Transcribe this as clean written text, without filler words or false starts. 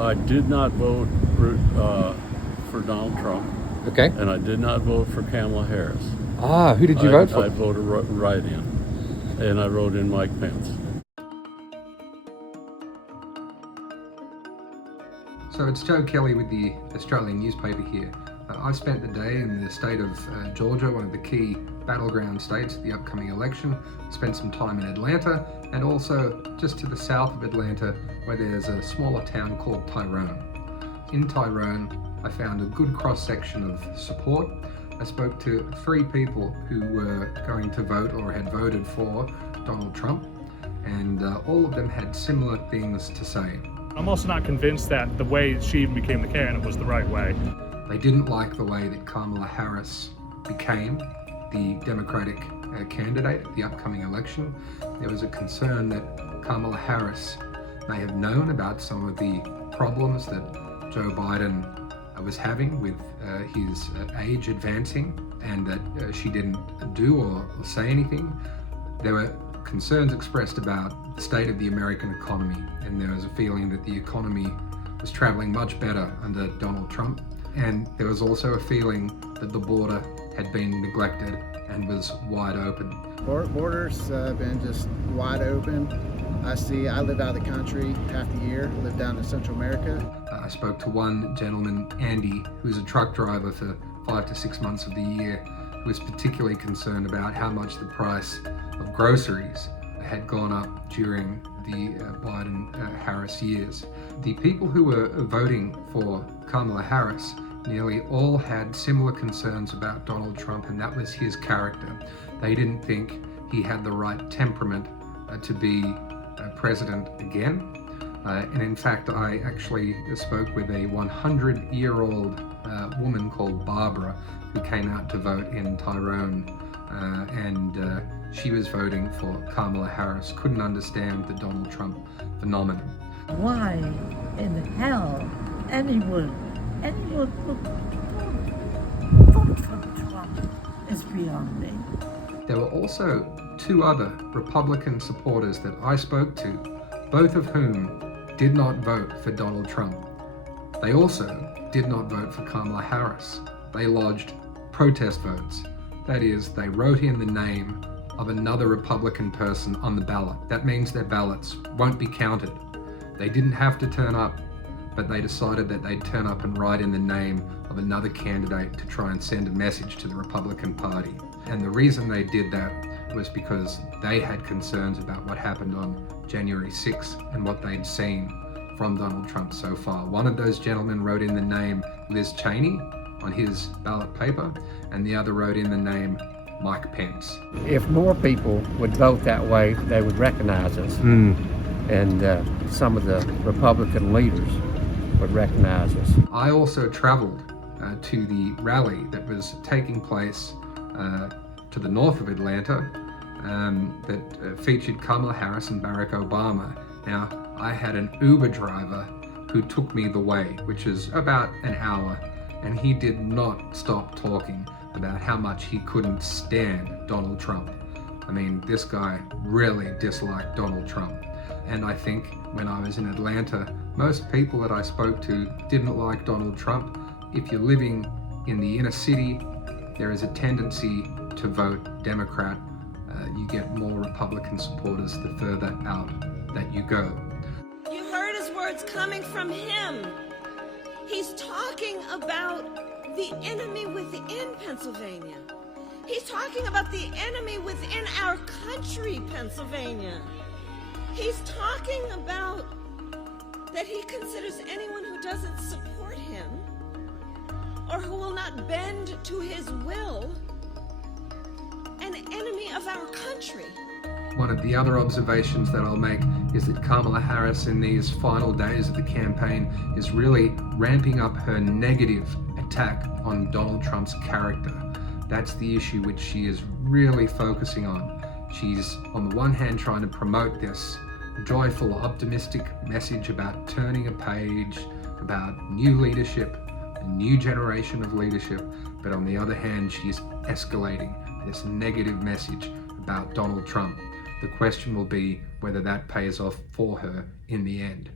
I did not vote for Donald Trump, Okay. and I did not vote for Kamala Harris. Who did you vote for? I voted write-in, and I wrote in Mike Pence. So it's Joe Kelly with the Australian newspaper here. I've spent the day in the state of Georgia, one of the key battleground states of the upcoming election. Spent some time in Atlanta and also just to the south of Atlanta where there's a smaller town called Tyrone. In Tyrone, I found a good cross-section of support. I spoke to 3 people who were going to vote or had voted for Donald Trump, and all of them had similar things to say. I'm also not convinced that the way she even became the candidate was the right way. They didn't like the way that Kamala Harris became the Democratic candidate at the upcoming election. There was a concern that Kamala Harris may have known about some of the problems that Joe Biden was having with his age advancing, and that she didn't do or say anything. There were concerns expressed about the state of the American economy, and there was a feeling that the economy was traveling much better under Donald Trump. And there was also a feeling that the border had been neglected and was wide open. Borders have been just wide open. I live out of the country half the year, live down in Central America. I spoke to one gentleman, Andy, who's a truck driver for 5 to 6 months of the year, who was particularly concerned about how much the price of groceries had gone up during the Biden-Harris years. The people who were voting for Kamala Harris nearly all had similar concerns about Donald Trump, and that was his character. They didn't think he had the right temperament to be president again. And in fact, I actually spoke with a 100-year-old woman called Barbara who came out to vote in Tyrone, and she was voting for Kamala Harris, couldn't understand the Donald Trump phenomenon. Why in hell anyone would vote for Trump is beyond me. There were also 2 other Republican supporters that I spoke to, both of whom did not vote for Donald Trump. They also did not vote for Kamala Harris. They lodged protest votes. That is, they wrote in the name of another Republican person on the ballot. That means their ballots won't be counted. They didn't have to turn up, but they decided that they'd turn up and write in the name of another candidate to try and send a message to the Republican Party. And the reason they did that was because they had concerns about what happened on January 6th and what they'd seen from Donald Trump so far. One of those gentlemen wrote in the name Liz Cheney on his ballot paper, and the other wrote in the name Mike Pence. If more people would vote that way, they would recognize us. And some of the Republican leaders would recognize us. I also traveled to the rally that was taking place to the north of Atlanta that featured Kamala Harris and Barack Obama. Now, I had an Uber driver who took me the way, which is about an hour, and he did not stop talking about how much he couldn't stand Donald Trump. I mean, this guy really disliked Donald Trump. And I think when I was in Atlanta, most people that I spoke to didn't like Donald Trump. If you're living in the inner city, there is a tendency to vote Democrat. You get more Republican supporters the further out that you go. You heard his words coming from him. He's talking about the enemy within Pennsylvania. He's talking about the enemy within our country, Pennsylvania. He's talking about that he considers anyone who doesn't support him or who will not bend to his will an enemy of our country. One of the other observations that I'll make is that Kamala Harris in these final days of the campaign is really ramping up her negative attack on Donald Trump's character. That's the issue which she is really focusing on. She's on the one hand trying to promote this joyful, optimistic message about turning a page, about new leadership, a new generation of leadership, but on the other hand, she's escalating this negative message about Donald Trump. The question will be whether that pays off for her in the end.